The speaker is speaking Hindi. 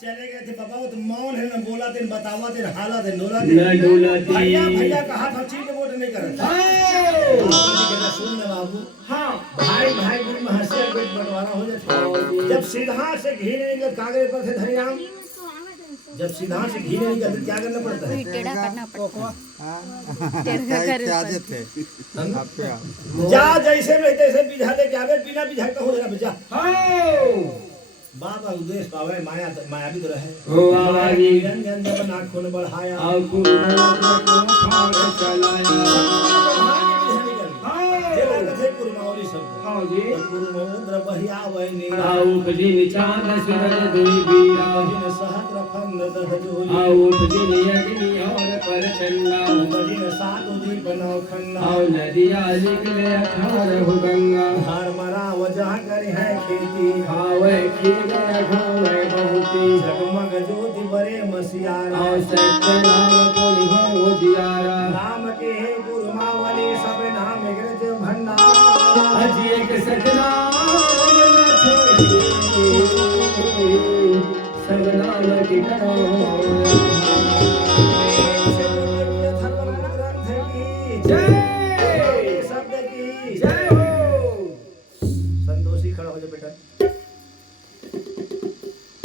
चले गए थे बाबा वो तो मौन है न बोला थे न बतावा थे न हाला थे नोला न डोला थी। भैया भैया कहा था चीज वोट नहीं करता सुन ले बाबू हाँ भाई भाई गुरु महर्षि पेट बंटवारा हो जाता जब सीधा से घी नहीं निकल कागज पर से धनिराम जब सीधा से घी नहीं निकल क्या करना पड़ता है टेढ़ा करना पड़ता है जा जैसे में तैसे बिझा दे के आवे बिना बिझा के हो जरा बिझा बाबा उद्देश्य पावे माया माया भी तो रहे ओ आवाजी रंजन जब नाक खून बढ़ाया और गुरु को चलाया जेला कथे कुरमावली शब्द आओ जी कुरमोद्र बहिया वैनी आओ खजी निचान सिर दुई बीरा जिन सहस्र फंद दह जोई आओ खजी नियग्नि और पर चंदा जिन सात दीप नौ खन्ना आओ नदिया निकले अठार हो गंगा हर मरा वजह कर है खेती खावे खीरे खावे बहुती जगमग ज्योति बरे मसियारा आओ सत्य नाम को हो जियारा राम के है गुरुमावली सब नाम गिरज भंडार अजी एक सतनाम सब नाम की करो ग्रंथ की जय